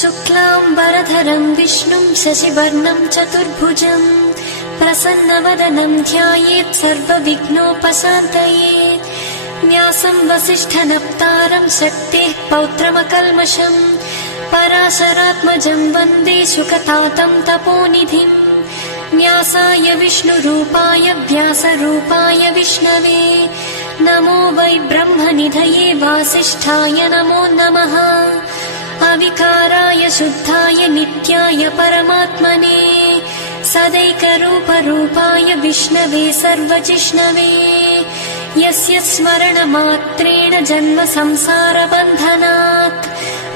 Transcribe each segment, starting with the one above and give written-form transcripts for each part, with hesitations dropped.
शुक्लाम्बरधरं विष्णुं शशिवर्णं चतुर्भुजं प्रसन्नवदनं ध्यायेत् सर्वविघ्नोपशान्तये। व्यासं वसिष्ठनप्तारं शक्तेः पौत्रमकल्मषम् पराशरात्मजं वन्दे शुकतातं तपोनिधिं। व्यासाय विष्णुरूपाय व्यासरूपाय विष्णवे नमो वै ब्रह्मनिधये वासिष्ठाय नमो नमः। अविकाराय शुद्धाय नित्याय परमात्मने सदैकरूपरूपाय विष्णवे सर्वजिष्णवे। यस्य स्मरणमात्रेण जन्म संसारबन्धनात्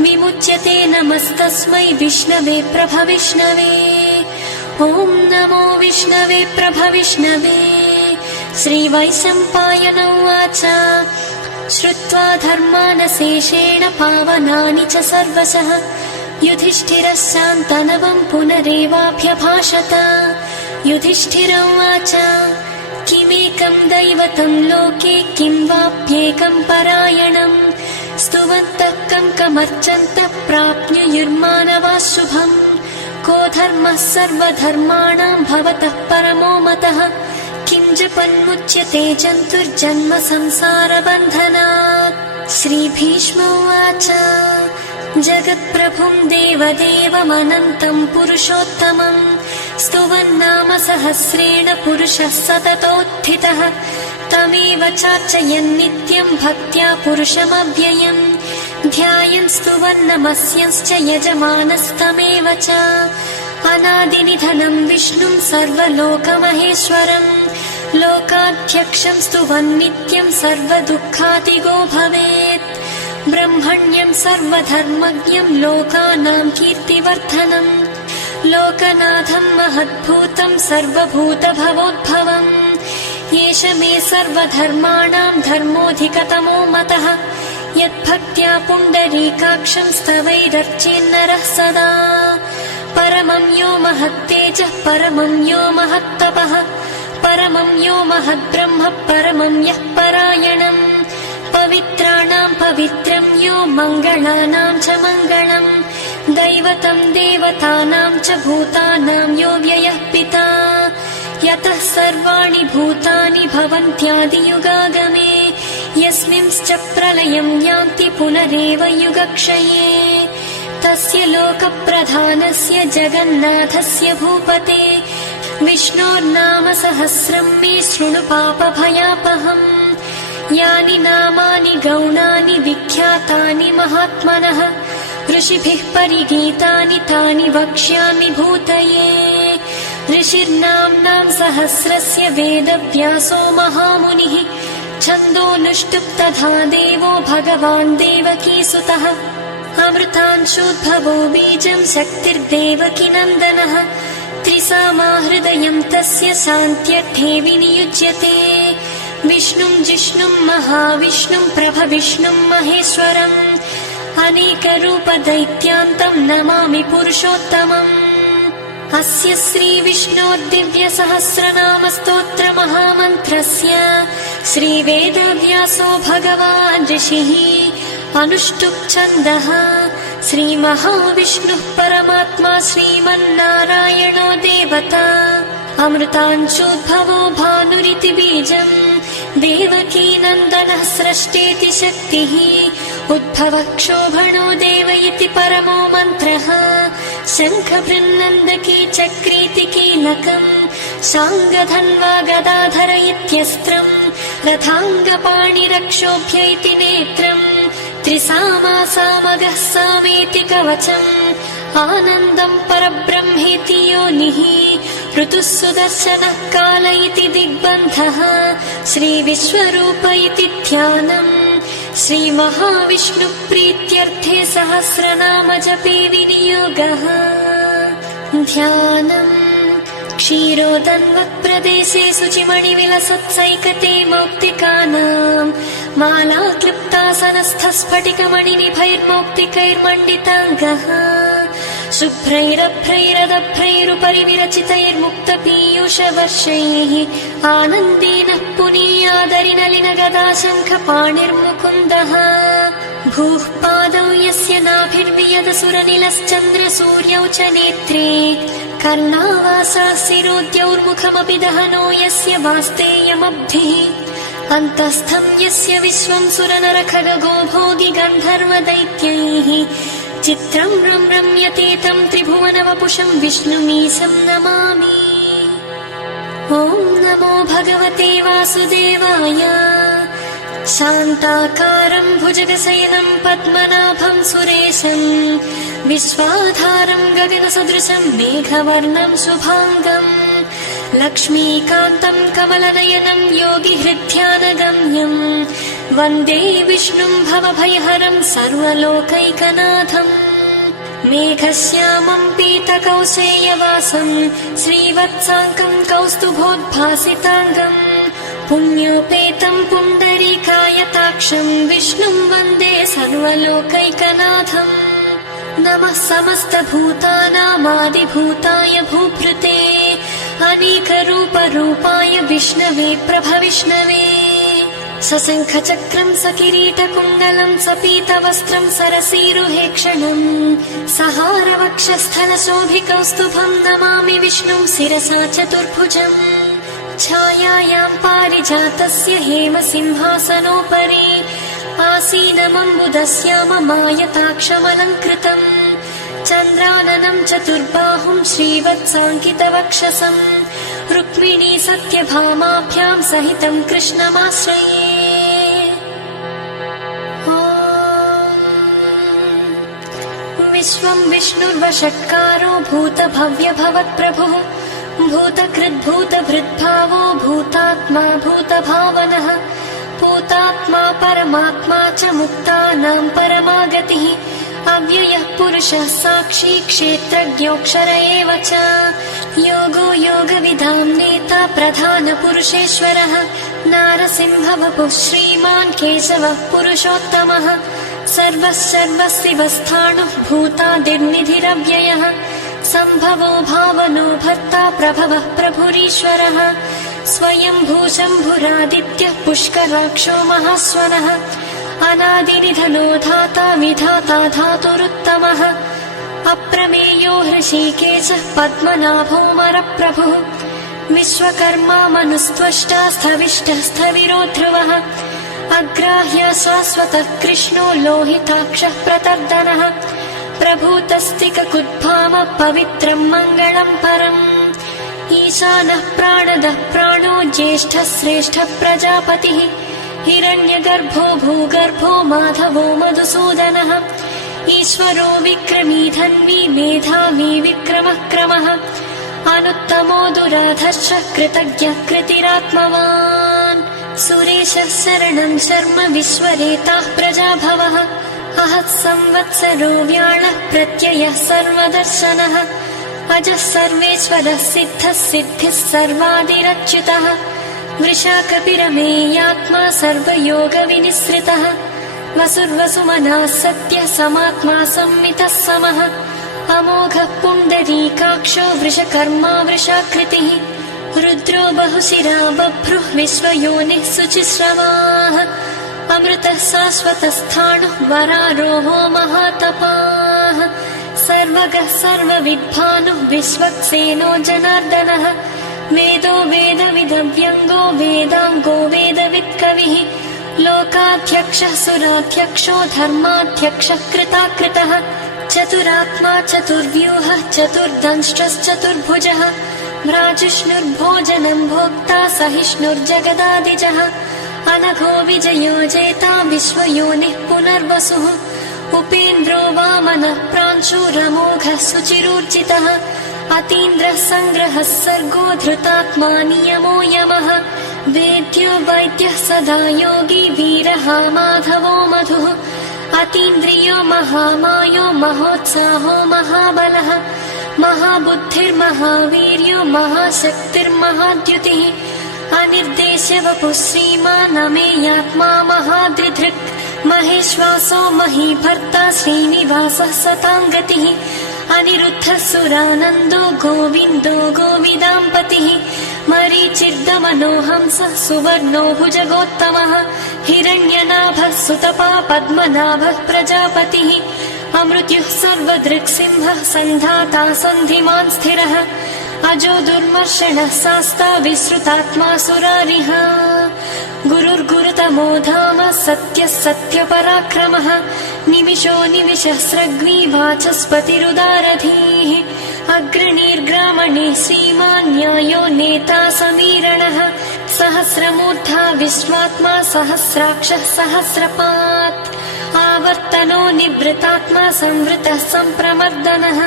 विमुच्यते नमस्तस्मै विष्णवे प्रभविष्णवे। ॐ नमो विष्णवे प्रभविष्णवे। श्रीवैशम्पायन उवाच श्रुत्वा धर्मानशेषेण पावनानि च सर्वशः युधिष्ठिरश्चान्तनवं पुनरेवाभ्यभाषत। युधिष्ठिर उवाच किमेकं दैवतं लोके किं वाप्येकं परायणम् स्तुवन्तः कमर्चन्तः प्राप्नुयुर्मानवाः शुभम्। को धर्मः सर्वधर्माणां भवतः परमो मतः किं जपन्मुच्यते जन्तुर्जन्म संसारबन्धनात्। श्रीभीष्म उवाच जगत्प्रभुं देवदेवमनन्तं पुरुषोत्तमं स्तुवन्नाम सहस्रेण पुरुषः सततोत्थितः। तमेव चार्चयन्नित्यं भक्त्या पुरुषमव्ययम् ध्यायन् स्तुवन्नमस्यंश्च यजमानस्तमेव च। अनादिनिधनं विष्णुं सर्वलोकमहेश्वरम् लोकाध्यक्षं स्तुवन्नित्यं सर्वदुःखातिगो भवेत्। ब्रह्मण्यं सर्वधर्मज्ञं लोकानां कीर्तिवर्धनम् लोकनाथं महद्भूतं सर्वभूतभवोद्भवम्। एष मे सर्वधर्माणां धर्मोऽधिकतमो मतः यद्भक्त्या पुण्डरीकाक्षं स्तवैरर्चेन्नरः सदा। परमं यो महत्तेजः परमं यो महत्तपः परमं यो महद्ब्रह्म परमं यः परायणम्। पवित्राणां पवित्रं यो मङ्गलानां च मङ्गलम् दैवतं देवतानां च भूतानां यो व्ययः पिता। यतः सर्वाणि भूतानि भवन्त्यादियुगागमे यस्मिंश्च प्रलयं यान्ति पुनरेव युगक्षये। तस्य लोकप्रधानस्य जगन्नाथस्य भूपते विष्णोर्नाम सहस्रं मे शृणु पापभयापहम्। यानि नामानि गौणानि विख्यातानि महात्मनः ऋषिभिः परिगीतानि तानि वक्ष्यामि भूतये। ऋषिर्नाम्नां सहस्रस्य वेदव्यासो महामुनिः छन्दोनुष्टुप् तथा देवो भगवान् देवकीसुतः। अमृतांशोद्भवो बीजं शक्तिर्देवकी नन्दनः त्रिसामा हृदयं तस्य शान्त्यर्थे विनियुज्यते। विष्णुं जिष्णुं महाविष्णुं प्रभविष्णुं महेश्वरम् अनेकरूपदैत्यान्तं नमामि पुरुषोत्तमम्। अस्य श्रीविष्णोर्दिव्यसहस्रनामस्तोत्रमहामन्त्रस्य श्रीवेदव्यासो भगवान् ऋषिः अनुष्टुप् छन्दः। श्रीमहाविष्णुः परमात्मा श्रीमन्नारायणो देवता अमृतांशोद्भवो भानुरिति बीजम् देवकी नन्दनः स्रष्टेति शक्तिः उद्भवः क्षोभणो देव इति परमो मन्त्रः। शङ्खभृन्नन्दकी चक्रीति कीलकम् शाङ्गधन्वा गदाधर इत्यस्त्रम् रथाङ्गपाणिरक्षोभ्य इति नेत्रम् त्रिसामा सामगः सामेति कवचम् आनन्दं परब्रह्मेति योनिः ऋतुः सुदर्शनः काल इति दिग्बन्धः श्रीविश्वरूप इति ध्यानम्। श्रीमहाविष्णुप्रीत्यर्थे सहस्रनाम जपे विनियोगः। ध्यानम् क्षीरोदन्वत्प्रदेशे शुचिमणिविलसत्सैकते मौक्तिकानां मालाक्लिप्तासनस्थस्फटिकमणिनिभैर्मौक्तिकैर्मण्डिताङ्गः शुभ्रैरभ्रैरदभ्रैरुपरि विरचितैर्मुक्तपीयूषवर्षैः आनन्देन पुनीयादरिनलिनगदाशङ्खपाणिर्मुकुन्दः भूः पादौ यस्य नाभिर्वियदसुरनिलश्चन्द्रसूर्यौ च नेत्रे कर्णावासाशिरोद्यौर्मुखमपि दहनो यस्य वास्तेयमब्धिः अन्तस्थं यस्य विश्वं सुरनरखगो भोगि गन्धर्वदैत्यैः चित्रं रम्यते तं त्रिभुवनवपुषं विष्णुमीशं नमामि। ॐ नमो भगवते वासुदेवाय। शान्ताकारं भुजगशयनं पद्मनाभं सुरेशं विश्वाधारं गगनसदृशं मेघवर्णं शुभाङ्गं लक्ष्मीकान्तं कमलनयनं योगिहृद्ध्यानगम्यं वन्दे विष्णुं भवभयहरं सर्वलोकैकनाथम्। मेघश्यामं पीतकौशेयवासं श्रीवत्साङ्कं कौस्तुभोद्भासिताङ्गं पुण्योपेतं पुण्डरीकायताक्षं विष्णुं वन्दे सर्वलोकैकनाथम्। नमः समस्तभूतानामादिभूताय भूभृते अनेकरूपरूपाय विष्णवे प्रभविष्णवे सशङ्खचक्रं सकिरीटकुण्डलं सपीतवस्त्रं सरसीरुहेक्षणं सहारवक्षस्थलशोभिकौस्तुभं नमामि विष्णुं शिरसा चतुर्भुजम्। छायायां पारिजातस्य हेमसिंहासनोपरि आसीनमम्बुदस्याममायताक्षमलङ्कृतम् चन्द्राननं चतुर्बाहुं श्रीवत्साङ्कितवक्षसं रुक्मिणी सत्यभामाभ्यां सहितं कृष्णमाश्रये। विश्वं विष्णुर्वषट्कारो भूतभव्यभवत्प्रभुः भूतकृद्भूतभृद्भावो भूतात्मा भूतभावनः भूतात्मा परमात्मा च मुक्तानां परमागतिः अव्ययः पुरुषः साक्षी क्षेत्रज्ञोऽक्षर एव च योगो योगविदां नेता प्रधानपुरुषेश्वरः नारसिंहवपुः श्रीमान् केशवः पुरुषोत्तमः सर्वशिवस्थाणुः भूतादिर्निधिरव्ययः सम्भवो भावनो भर्ता प्रभवः प्रभुरीश्वरः स्वयंभूशम्भुरादित्यः पुष्कराक्षो महास्वनः अनादिनिधनो धाता विधाता धातुरुत्तमः अप्रमेयो हृषीकेशः पद्मनाभोऽमरप्रभुः विश्वकर्मा मनुस्त्वष्टा स्थविष्टः स्थविरो ध्रुवः अग्राह्य शाश्वतः कृष्णो लोहिताक्षः प्रतर्दनः प्रभूतस्त्रिककुद्भामः पवित्रं मङ्गलं परम् ईशानः प्राणदः प्राणो ज्येष्ठः श्रेष्ठः प्रजापतिः हिरण्यगर्भो भूगर्भो माधवो मधुसूदनः ईश्वरो विक्रमी धन्वी मेधावी विक्रमः क्रमः अनुत्तमो दुराधश्च कृतज्ञः कृतिरात्मवान् सुरेशः शरणं शर्म विश्वरेताः प्रजाभवः अहः संवत्सरो व्याळः प्रत्ययः सर्वदर्शनः अजः सर्वेश्वरः सिद्धः सिद्धिः सर्वादिरच्युतः वृषाकपिरमेयात्मा सर्वयोगविनिःसृतः वसुर्वसुमनः सत्यः समात्मा संमितः समः अमोघः पुण्डरीकाक्षो वृषकर्मा वृषाकृतिः रुद्रो बहुशिरा बभ्रुः विश्वयोनिः शुचिश्रवाः अमृतः शाश्वतस्थाणुः वरारोहो महातपाः सर्वगः सर्वविद्भानुः विश्वक्सेनो जनार्दनः वेदो वेदविदव्यङ्गो वेदाङ्गो वेदवित्कविः लोकाध्यक्षः सुराध्यक्षो धर्माध्यक्षः कृताकृतः चतुरात्मा चतुर्व्यूहः चतुर्दंष्ट्रश्चतुर्भुजः भ्राजिष्णुर्भोजनं भोक्ता सहिष्णुर्जगदादिजः अनघो विजयो जेता विश्वयोनिः पुनर्वसुः उपेन्द्रो वामनः प्रांशुरमोघः सुचिरूर्जितः अतीन्द्रः सङ्ग्रहः सर्गो धृतात्मा नियमो यमः वेद्यो वैद्यः सदा योगी वीरः माधवो मधुः अतीन्द्रियो महामायो महोत्साहो महाबलः महाबुद्धिर्महावीर्यो महाशक्तिर्महाद्युतिः अनिर्देश्य वपुः श्रीमान् अमेयात्मा महाद्रिधृक् महेश्वासो महीभर्ता श्रीनिवासः सताङ्गतिः अनिरुद्धः सुरानन्दो गोविन्दो गोविदाम्पतिः मरीचिर्दमनो हंसः सुवर्णो भुजगोत्तमः हिरण्यनाभः सुतपा पद्मनाभः प्रजापतिः अमृत्युः सर्वदृक्सिंहः सन्धाता सन्धिमान् स्थिरः अजो दुर्मर्षणः शास्ता विश्रुतात्मा सुरारिः गुरुर्गुरुतमो धाम सत्यः सत्यपराक्रमः निमिषो निमिषस्रग्वी वाचस्पतिरुदारधीः अग्रणीर्ग्रामणे श्रीमान् न्यायो नेता समीरणः सहस्रमूर्धा विश्वात्मा सहस्राक्षः सहस्रपात् आवर्तनो निवृतात्मा संवृतः सम्प्रमर्दनः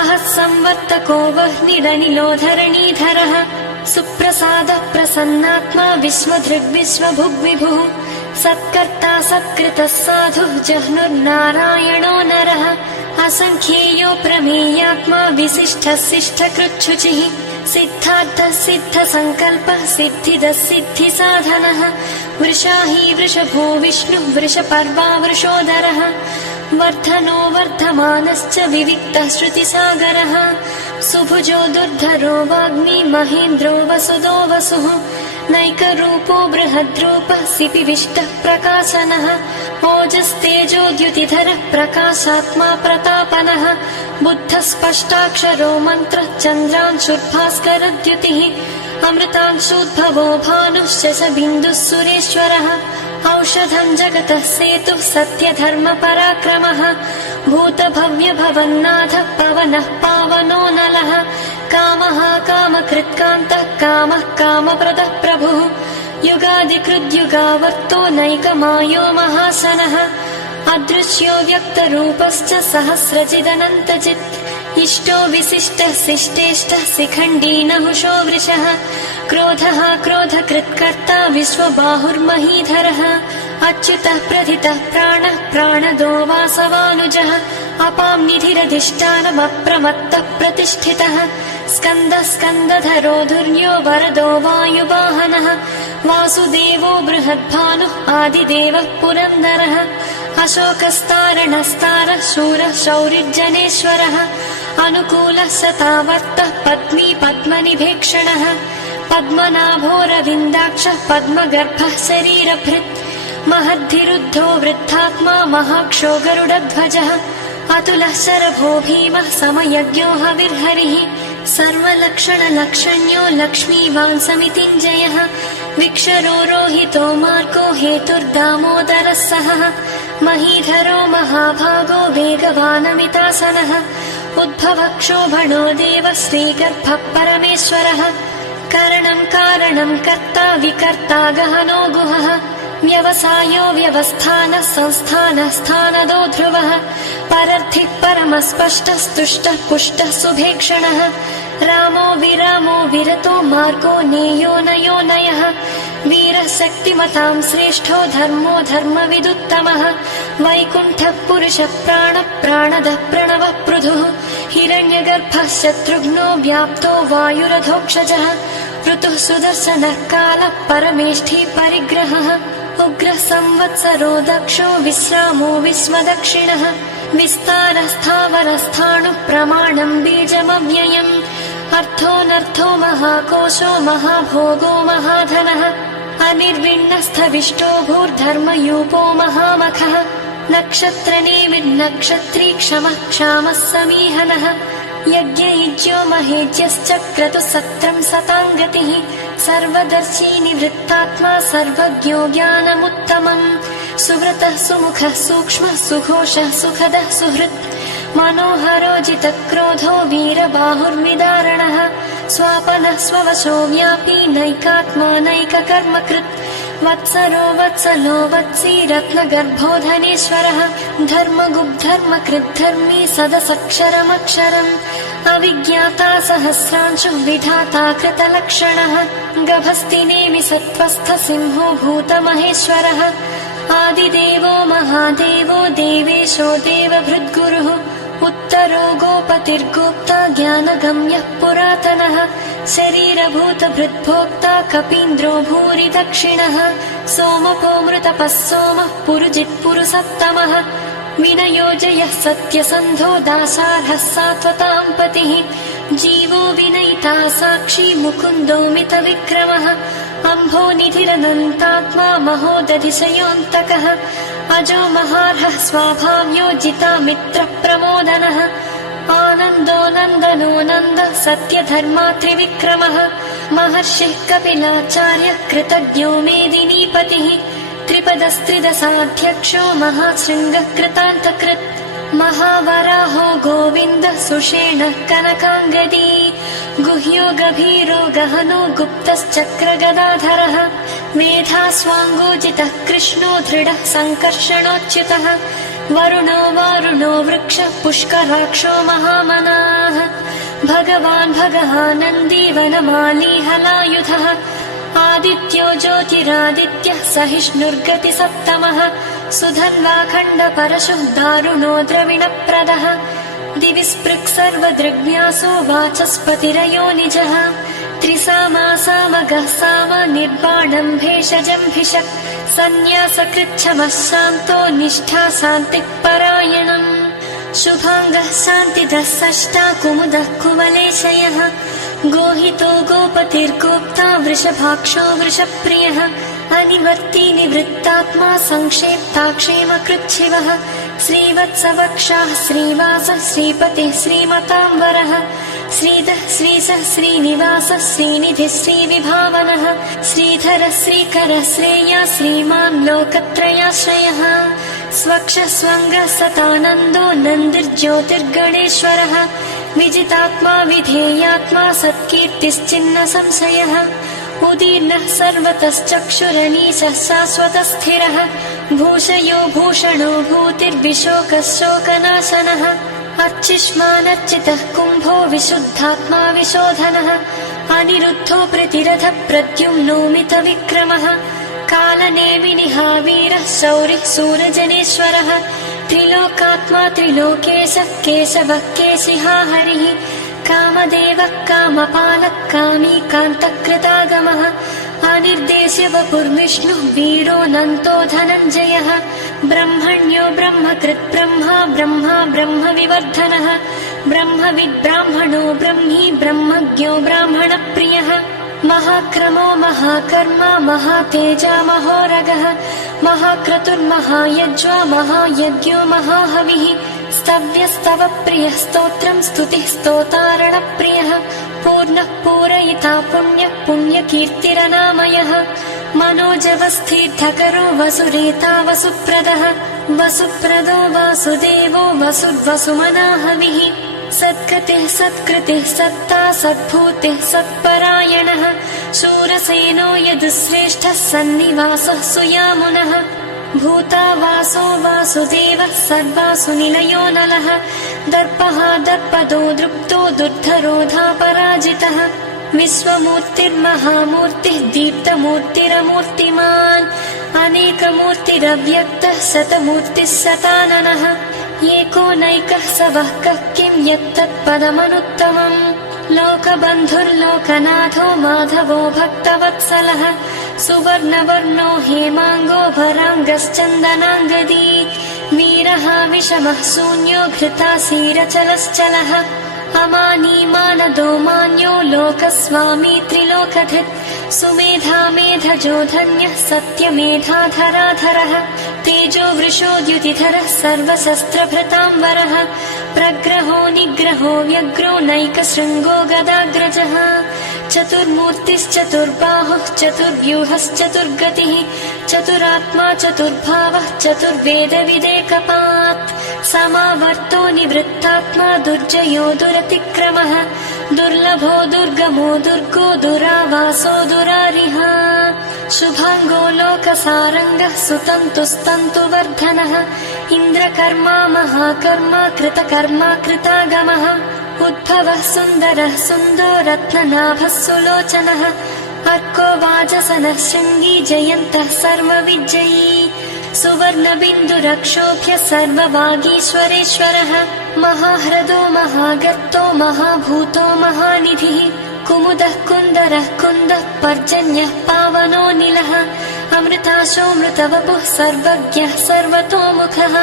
अहः संवर्तको वह्निरनिलो धरणीधरः सुप्रसादः प्रसन्नात्मा विश्वधृग्विश्वभुग्विभुः सत्कर्ता सत्कृतः साधुः जह्नुर्नारायणो नरः असङ्ख्येयो प्रमेयात्मा विशिष्टः शिष्टकृच्छुचिः सिद्धार्थः सिद्धसङ्कल्पः सिद्धिदः सिद्धिसाधनः वृषाही वृषभो विष्णुः वृषपर्वा वृषोदरः वर्धनो वर्धमानश्च विविक्तः श्रुतिसागरः सुभुजो दुर्धरो वाग्मी महेन्द्रो वसुदो वसुः नैकरूपो बृहद्रूपः सिपिविष्टः प्रकाशनः ओजस्तेजोद्युतिधरः प्रकाशात्मा प्रतापनः बुद्धः स्पष्टाक्षरो मन्त्रः चन्द्रांशुर्भास्करद्युतिः अमृतांशूद्भवो भानुः शशबिन्दुः सुरेश्वरः औषधं जगतः सेतुः सत्यधर्मपराक्रमः भूतभव्यभवन्नाथः पवनः पावनो नलः कामः कामकृत्कान्तः कामः कामप्रदः प्रभुः युगादिकृद्युगावर्तो नैकमायो महासनः अदृश्यो व्यक्तरूपश्च सहस्रचिदनन्तचित् इष्टो विशिष्टः शिष्टेष्टः शिखण्डी नहुषो वृषः क्रोधः क्रोधकृत्कर्ता विश्वबाहुर्महीधरः अच्युतः प्रथितः प्राणः प्राणदो वासवानुजः अपां निधिरधिष्ठानमप्रमत्तः प्रतिष्ठितः स्कन्दः स्कन्दधरो धुर्यो वरदो वायुवाहनः वासुदेवो बृहद्भानुः आदिदेवः पुरन्दरः अशोकस्तारणस्तारः शूरः शौरिर्जनेश्वरः अनुकूलः शतावर्तः पद्मी पद्मनिभेक्षणः पद्मनाभोरविन्दाक्षः पद्मगर्भः शरीरभृत् महद्धिरुद्धो वृद्धात्मा महाक्षो गरुडध्वजः अतुलः शरभो भीमः समयज्ञो हविर्हरिः सर्वलक्षणलक्षण्यो लक्ष्मीवान् समितिञ्जयः विक्षरो रोहितो मार्गो हेतुर्दामोदरः सहः महीधरो महाभागो वेगवानमितासनः उद्भवः क्षोभणो देव श्रीगर्भः परमेश्वरः करणं कारणं कर्ता विकर्ता गहनो गुहः व्यवसायो व्यवस्थानः संस्थानः स्थानदो ध्रुवः परर्थिः परमस्पष्टः स्तुष्टः पुष्टः सुभेक्षणः रामो विरामो विरतो मार्गो नेयो नयो नयः वीरः शक्तिमतां श्रेष्ठो धर्मो धर्मविदुत्तमः वैकुण्ठः पुरुषः प्राणः प्राणदः प्रणवः पृथुः हिरण्यगर्भः शत्रुघ्नो व्याप्तो वायुरधोक्षजः ऋतुः सुदर्शनः कालः परमेष्ठी परिग्रहः उग्रः संवत्सरो दक्षो विश्रामो विश्वदक्षिणः विस्तारः स्थावरस्थाणुः प्रमाणं बीजमव्ययम् अर्थोऽनर्थो महाकोशो महाभोगो महाधनः अनिर्विण्णस्थविष्टो भूर्धर्मयूपो महामखः नक्षत्रनेमिर्नक्षत्री क्षमः क्षामः समीहनः यज्ञयुज्यो महेज्यश्च क्रतुः सत्रं सताङ्गतिः सर्वदर्शी निवृत्तात्मा सर्वज्ञो ज्ञानमुत्तमम् सुव्रतः सुमुखः सूक्ष्मः सुघोषः सुखदः सुहृत् मनोहरो जितक्रोधो वीरबाहुर्विदारणः स्वापनः स्ववशो व्यापी नैकात्मा नैककर्मकृत् वत्सरो वत्सलो वत्सी रत्नगर्भो धनेश्वरः धर्मगुब्धर्मकृद्धर्मी सदसक्षरमक्षरम् अविज्ञाता सहस्रांशुः विधाता कृतलक्षणः गभस्तिनेमि सत्त्वस्थ सिंहो भूतमहेश्वरः आदिदेवो महादेवो देवेशो देवभृद्गुरुः उत्तरो गोपतिर्गोप्ता ज्ञानगम्यः पुरातनः शरीरभूतभृद्भोक्ता कपीन्द्रो भूरि दक्षिणः सोमपो मृतपः सोमः पुरुजित्पुरुसत्तमः विनयोजयः सत्यसन्धो दासार्हः सात्वतां पतिः जीवो विनयिता साक्षी मुकुन्दो मितविक्रमः अम्भोनिधिरनन्तात्मा महोदधिशयोऽन्तकः अजो महार्हः स्वाभाव्यो जिता मित्रप्रमोदनः आनन्दो नन्दनो नन्दः सत्यधर्मात्रिविक्रमः महर्षिः कपिलाचार्यः कृतज्ञो मेदिनीपतिः त्रिपदस्त्रिदशाध्यक्षो महाशृङ्गः कृतान्तकृत् महावराहो गोविन्दः सुषेणः कनकाङ्गदी गुह्यो गभीरो गहनो गुप्तश्चक्रगदाधरः मेधास्वाङ्गोजितः कृष्णो दृढः सङ्कर्षणोच्युतः वरुणो वारुणो वृक्षः पुष्कराक्षो महामनाः भगवान् भगवानन्दी वनमाली हलायुधः आदित्यो ज्योतिरादित्यः सहिष्णुर्गतिसप्तमः सुधन्वाखण्डपरशुः दारुणो द्रविणप्रदः दिवि स्पृक् सर्वदृग्न्यासो वाचस्पतिरयो निजः त्रिसामासामगः साम निर्बाणं भेषजम्भिषक् सन्न्यासकृच्छमः शान्तो निष्ठा शान्तिपरायणम् शुभाङ्गः शान्तिदः षष्ठा कुमुदः कुवलेशयः गोहितो गोपतिर्गोप्ता वृषभाक्षो वृषप्रियः अनिवर्ती निवृत्तात्मा संक्षेप्ताक्षेमकृच्छिवः श्रीवत्सवक्षाः श्रीवासः श्रीपतिः श्रीमताम्बरः श्रीधः श्रीसः श्रीनिवासः श्रीनिधिः श्रीविभावनः श्रीधरः श्रीकरः श्रेया श्रीमान् लोकत्रयाश्रयः स्वक्षः स्वङ्गः सतानन्दो नन्दिर्ज्योतिर्गणेश्वरः विजितात्मा विधेयात्मा सत्कीर्तिश्चिन्न संशयः उदीर्णः सर्वतश्चक्षुरनीशः शाश्वतस्थिरः भूषयो भूषणो भूतिर्विशोकः शोकनाशनः अर्चिष्मानर्चितः कुम्भो विशुद्धात्मा विशोधनः अनिरुद्धो प्रतिरथः प्रद्युम्नो मितविक्रमः कालनेमिनिहावीरः शौरिः सूरजनेश्वरः त्रिलोकात्मा त्रिलोकेशः केशवः केशिहा हरिः कामदेवः कामपालः कामी कान्तकृतागमः अनिर्देश्य वपुर्विष्णुः वीरोऽनन्तो धनञ्जयः ब्रह्मण्यो ब्रह्मकृत् ब्रह्मा ब्रह्मा ब्रह्मविवर्धनः ब्रह्मविद्ब्राह्मणो ब्रह्मी ब्रह्मज्ञो ब्राह्मणप्रियः महाक्रमो महाकर्मा महातेजा महोरगः महाक्रतुर्महायज्वा महायज्ञो महाहविः स्तव्यस्तव प्रियः स्तोत्रं स्तुतिः स्तोतारणप्रियः पूर्णः पूरयिता पुण्यः पुण्यकीर्तिरनामयः मनोजवस्थितकरो वसुरेता वसुप्रदः वसुप्रदो वासुदेवो वसुर्वसुमनाहविः सत्कृतिः सत्कृतिः सत्ता सद्भूतिः सत्परायणः शूरसेनो यदुश्रेष्ठः सन्निवासः सुयामुनः भूतावासो वासुदेवः सर्वासु निलयो नलः दर्पः दर्पदो दृप्तो दुर्धरोधापराजितः विश्वमूर्तिर्महामूर्तिः दीप्तमूर्तिरमूर्तिमान् अनेकमूर्तिरव्यक्तः शतमूर्तिः शताननः एकोनैकः स वः कः किं यत्तत्पदमनुत्तमम् लोकबन्धुर्लोकनाथो माधवो भक्तवत्सलः सुवर्णवर्णो हेमाङ्गो भराङ्गश्चन्दनाङ्गदी वीरः विषमः शून्यो घृतासीरचलश्चलः अमानी मानदो मान्यो लोकस्वामी त्रिलोकधृत् सुमेधा मेधजो धन्यः सत्यमेधाधराधरः तेजो वृषोद्युतिधरः सर्वशस्त्रभृताम्बरः प्रग्रहो निग्रहो व्यग्रो नैकशृङ्गो गदाग्रजः चतुर्मूर्तिश्चतुर्बाहुः चतुर्व्यूहश्चतुर्गतिः चतुरात्मा चतुर्भावः चतुर्वेदविदेकपात् समावर्तो निवृत्तात्मा दुर्जयो दुरतिक्रमः दुर्लभो दुर्गमो दुर्गो दुरावासो दुरारिः शुभाङ्गो लोकसारङ्गः सुतन्तुस्तन्तुवर्धनः इन्द्रकर्मा महाकर्मा कृतकर्मा कृतागमः उद्भवः सुन्दरः सुन्दो रत्ननाभः सुलोचनः अर्को वाजसनः शृङ्गी जयन्तः सर्वविजयी सुवर्णबिन्दुरक्षोभ्य सर्ववागीश्वरेश्वरः महाह्रदो महागर्तो महाभूतो महानिधिः कुमुदः कुन्दरः कुन्दः पर्जन्यः पावनो निलः अमृताशो मृतवपुः सर्वज्ञः सर्वतोमुखः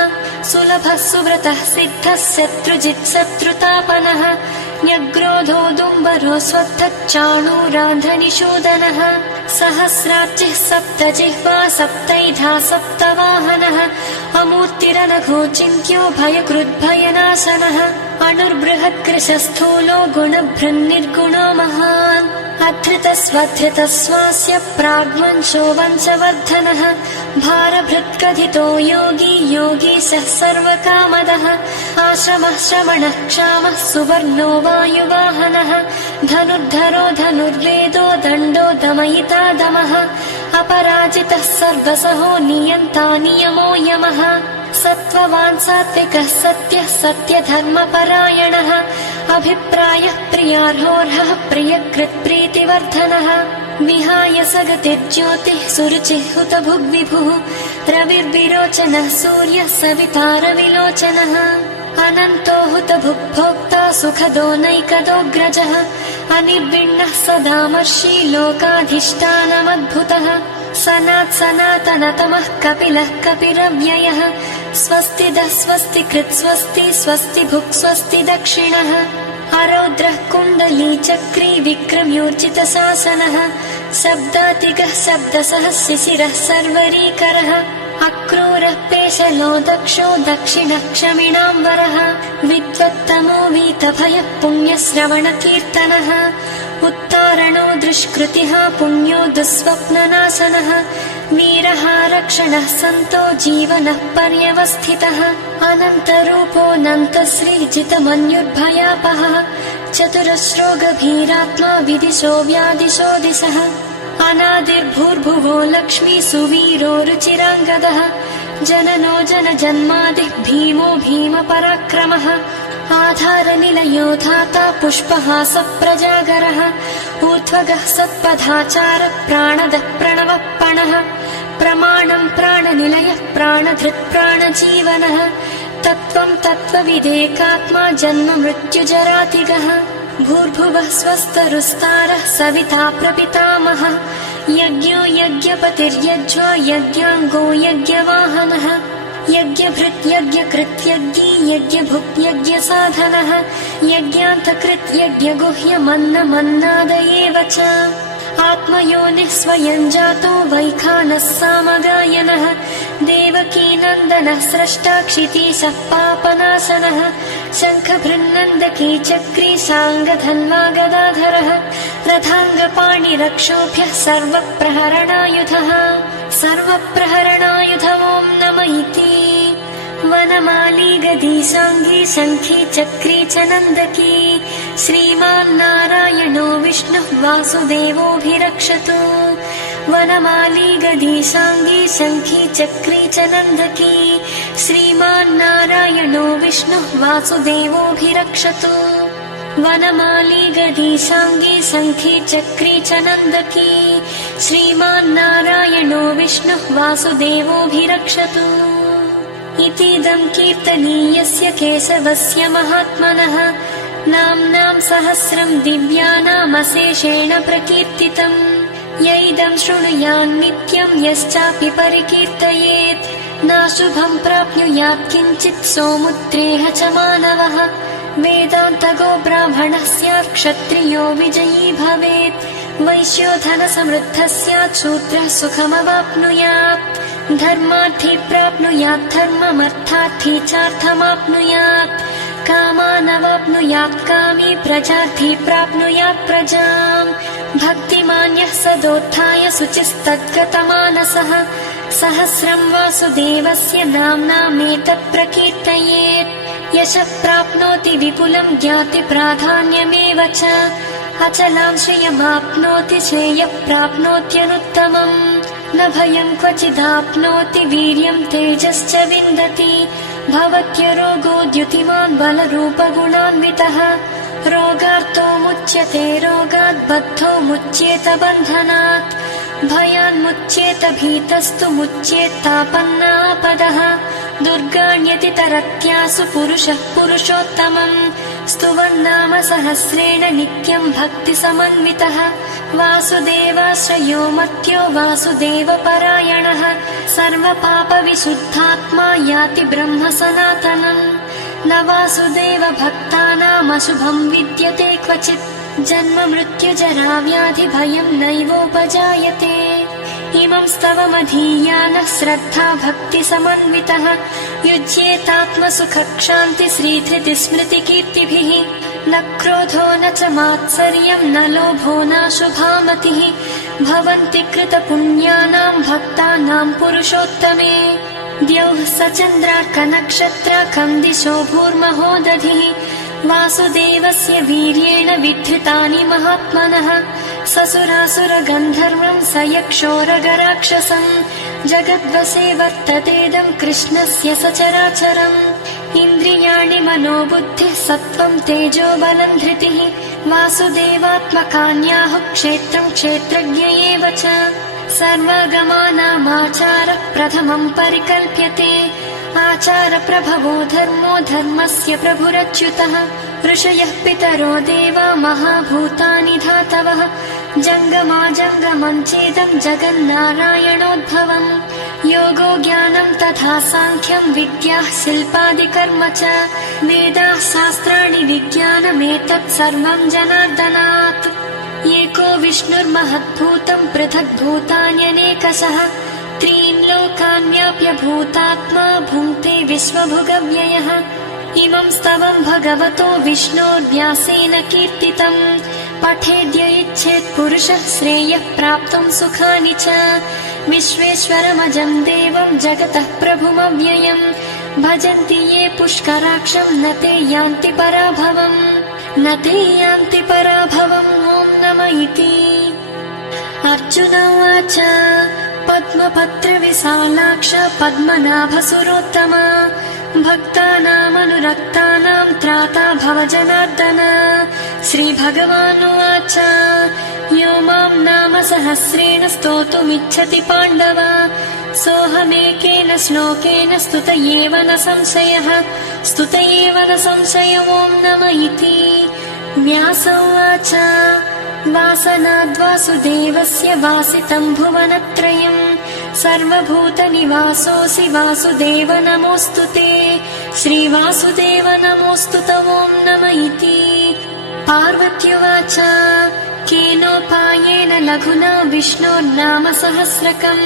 सुलभः सुव्रतः सिद्धः शत्रुजित् शत्रुतापनः न्यग्रोधोदुम्बरो स्वत्थच्चाणूरान्ध्रनिषूदनः सहस्रार्चिः सप्तजिह्वा सप्तैधा सप्तवाहनः अमूर्तिरनघो चिन्त्यो भयकृद्भयनाशनः अणुर्बृहत्कृशस्थूलो गुणभृन्निर्गुणो महान् अधृतस्वधृतस्वास्य प्राग्वंशो वंशवर्धनः भारभृत्कथितो योगी योगीशः सर्वकामदः आश्रमः श्रवणः क्षामः सुवर्णो वायुवाहनः धनुर्धरो धनुर्वेदो दण्डो दमयिता दमः अपराजितः सर्वसहो नियन्ता नियमो यमः सत्त्ववान् सात्विकः सत्यः सत्यधर्मपरायणः अभिप्रायः प्रियार्होर्हः प्रियकृत्प्रीतिवर्धनः विहाय सगतिर्ज्योतिः सुरुचिः हुत भुग्विभुः रविर्विरोचनः सूर्यः सविता रविलोचनः अनन्तो हुत भुग्भोक्ता सुखदो नैकदोऽग्रजः अनिर्विण्णः सदामर्षि लोकाधिष्ठानमद्भुतः सनात् सनातनतमः कपिलः कपिरव्ययः स्वस्तिदः स्वस्तिकृत् स्वस्ति स्वस्ति भुक् स्वस्ति दक्षिणः अरौद्रः कुण्डली चक्री विक्रम्योर्जितशासनः शब्दातिगः शब्दसः शिशिरः सर्वरीकरः अक्रूरः पेशलो दक्षो दक्षिणः क्षमिणाम्बरः विद्वत्तमो वीतभयः पुण्यश्रवणकीर्तनः उत्तारणो दुष्कृतिः पुण्यो दुःस्वप्ननाशनः वीरः रक्षणः सन्तो जीवनः पर्यवस्थितः अनन्तरूपोऽनन्तश्रीजितमन्युर्भयापहः चतुरश्रो गभीरात्मा विदिशो व्यादिशो दिशः अनादिर्भूर्भुवो लक्ष्मी सुवीरो रुचिराङ्गदः जननो जनजन्मादिः भीमो भीमपराक्रमः आधारनिलयो धाता पुष्पहासः प्रजागरः ऊर्ध्वगः सत्पथाचारः प्राणदः प्रणवप्पणः प्रमाणं प्राणनिलयः प्राणधृत् प्राणजीवनः तत्त्वं तत्त्वविदेकात्मा जन्म मृत्युजरातिगः भूर्भुवः स्वस्तरुस्तारः सविता प्रपितामहः यज्ञो यज्ञपतिर्यज्वा यज्ञाङ्गो यज्ञवाहनः यज्ञभृत् यज्ञकृत् यज्ञी यज्ञभुक् यज्ञसाधनः यज्ञान्तकृत् यज्ञगुह्यमन्नमन्नादयेव च आत्मयोनिः स्वयं जातो वैखानः सामगायनः देवकीनन्दनः स्रष्टा क्षितीशः पापनाशनः शङ्खभृन्नन्दकी चक्री साङ्गधन्वा गदाधरः रथाङ्गपाणिरक्षोभ्यः सर्वप्रहरणायुधः सर्वप्रहरणायुध ॐ नम इति वनमाली गदी साङ्गी शङ्खी चक्री च नन्दकी श्रीमान् नारायणो विष्णुः वासुदेवोऽभिरक्षतु वनमाली गदी साङ्गी शङ्खी चक्री च नन्दकी श्रीमान् नारायणो विष्णुः वासुदेवोऽभिरक्षतु वनमाली गदी साङ्गी शङ्खी चक्री च नन्दकी श्रीमान् नारायणो विष्णुः वासुदेवोऽभिरक्षतु इतीदं कीर्तनीयस्य केशवस्य महात्मनः नाम्नां सहस्रं दिव्यानामशेषेण प्रकीर्तितम् य इदं शृणुयान् नित्यं यश्चापि परिकीर्तयेत् नाशुभं प्राप्नुयात् किञ्चित् सोमुद्रेह च मानवः वेदान्तगो ब्राह्मणः स्यात् क्षत्रियो विजयी भवेत् वैश्यो धनसमृद्धः स्यात् शूद्रः सुखमवाप्नुयात् धर्मार्थी प्राप्नुयात् धर्ममर्थार्थी चार्थमाप्नुयात् कामानवाप्नुयात् कामी प्रजार्थी प्राप्नुयात् प्रजाम् भक्तिमान्यः सदोत्थाय शुचिस्तद्गतमानसः सहस्रं वासुदेवस्य नाम्नामेतत् प्रकीर्तयेत् यशः प्राप्नोति विपुलं ज्ञाति प्राधान्यमेव च अचलां श्रियमाप्नोति श्रेयः प्राप्नोत्यनुत्तमम् न भयं क्वचिदाप्नोति वीर्यं तेजश्च विन्दति भवत्यरोगो द्युतिमान् बलरूपगुणान्वितः रोगार्तो मुच्यते रोगात् बद्धो मुच्येत बन्धनात् भयान्मुच्येत भीतस्तु मुच्येत्तापन्नापदः दुर्गाण्यतितरत्यासु पुरुषः पुरुषोत्तमम् स्तुवन्नाम सहस्रेण नित्यम् भक्तिसमन्वितः वासुदेवाश्रयो मर्त्यो वासुदेवपरायणः सर्वपापविशुद्धात्मा याति ब्रह्म सनातनम् न वासुदेव भक्तानामशुभम् विद्यते क्वचित् जन्म मृत्युजरा व्याधि भयम् नैवोपजायते इमं स्तवमधीयानः श्रद्धा भक्तिसमन्वितः युज्येतात्मसुखक्षान्ति श्रीधृतिस्मृतिकीर्तिभिः न क्रोधो न च मात्सर्यम् न लोभो नाशुभामतिः भवन्ति कृतपुण्यानाम् भक्तानाम् पुरुषोत्तमे द्यौः सचन्द्रार्कनक्षत्राकम् दिशो भूर्महोदधिः वासुदेवस्य वीर्येण विधृतानि महात्मनः ससुरासुरगन्धर्वम् स यक्षोरगराक्षसम् जगद्वसे वर्ततेदम् कृष्णस्य सचराचरम् इन्द्रियाणि मनोबुद्धिः सत्त्वम् तेजो बलम् धृतिः वासुदेवात्मकान्याहुः क्षेत्रम् क्षेत्रज्ञ एव च सर्वागमानामाचारः प्रथमम् परिकल्प्यते आचारप्रभवो धर्मो धर्मस्य प्रभुरच्युतः ऋषयः पितरो देवा महाभूतानि धातवः जङ्गमाजङ्गमम् चेदम् जगन्नारायणोद्भवम् योगो ज्ञानम् तथा साङ्ख्यम् विद्याः शिल्पादिकर्म च वेदाः शास्त्राणि विज्ञानमेतत् सर्वम् जनार्दनात् एको विष्णुर्महद्भूतम् पृथग्भूतान्यनेकशः त्रीन् लोकान् व्याप्य भूतात्मा भुङ्क्ते विश्वभुगव्ययः इमं स्तवम् भगवतो विष्णोर्व्यासेन कीर्तितम् पठेद्य इच्छेत् पुरुषः श्रेयः प्राप्तुम् सुखानि च विश्वेश्वरमजम् देवम् जगतः प्रभुमव्ययम् भजन्ति ये पुष्कराक्षम् न ते यान्ति पराभवम् ॐ नमः इति अर्जुन उवाच पद्मपत्रविशालाक्ष पद्मनाभसुरोत्तम भक्तानामनुरक्तानाम् त्राता भव जनार्दन श्रीभगवानुवाच यो माम् नाम सहस्रेण स्तोतुमिच्छति पाण्डव सोऽहमेकेन श्लोकेन स्तुत एव न संशयः ॐ नमः इति व्यास उवाच वासनाद्वासुदेवस्य वासितम् भुवनत्रयम् सर्वभूतनिवासोऽसि वासुदेव नमोऽस्तु ते श्रीवासुदेव नमोऽस्तु ॐ नमः इति पार्वत्युवाच केनोपायेन लघुना विष्णोर्नाम सहस्रकम्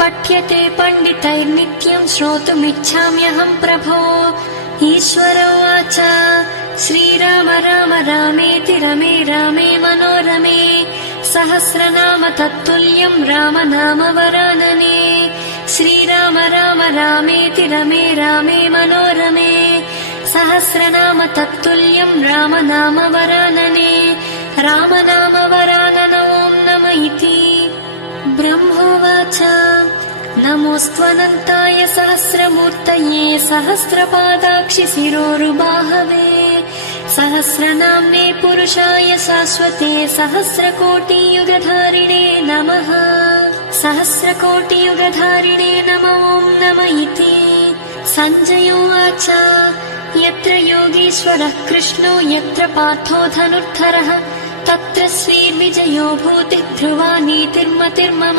पठ्यते पण्डितैर्नित्यम् श्रोतुमिच्छाम्यहम् प्रभो ईश्वर उवाच श्रीराम राम रामेति रमे रामे मनोरमे सहस्रनाम तत्तुल्यम् राम नाम वरानने श्रीराम राम रामेति रमे रामे मनोरमे सहस्रनाम तत्तुल्यम् राम नाम वरानने राम नाम वरानन ॐ नमः इति ब्रह्मोवाच नमोऽस्त्वनन्ताय सहस्रमूर्तये सहस्रपादाक्षि शिरोरुबाहवे सहस्रनाम्ने पुरुषाय शाश्वते सहस्रकोटियुगधारिणे नमः सहस्रकोटियुगधारिणे नमः ॐ नमः इति सञ्जय उवाच यत्र योगीश्वरः कृष्णो यत्र पार्थो धनुर्धरः तत्र श्रीर्विजयो भूतिः ध्रुवा नीतिर्मतिर्मम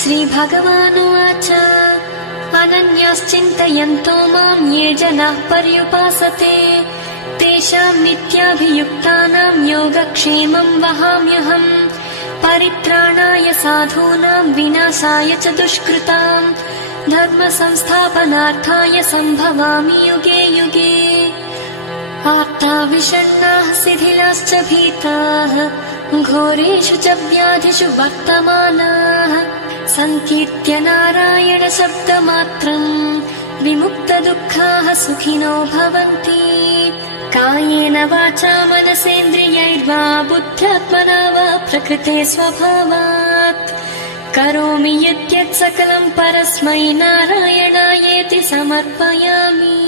श्रीभगवानुवाच अनन्याश्चिन्तयन्तो माम् ये जनाः पर्युपासते तेषाम् नित्याभियुक्तानाम् योगक्षेमम् वहाम्यहम् परित्राणाय साधूनाम् विनाशाय च दुष्कृताम् धर्म संस्थापनार्थाय सम्भवामि युगे युगे आर्ता विषण्णाः शिथिलाश्च भीताः घोरेषु च व्याधिषु वर्तमानाः सङ्कीर्त्य नारायण शब्दमात्रम् विमुक्तदुःखाः सुखिनो भवन्ति कायेन वाचा मनसेन्द्रियैर्वा बुद्ध्यात्मना वा प्रकृते स्वभावात् करोमि यद्यत् सकलम् परस्मै नारायणायेति समर्पयामि।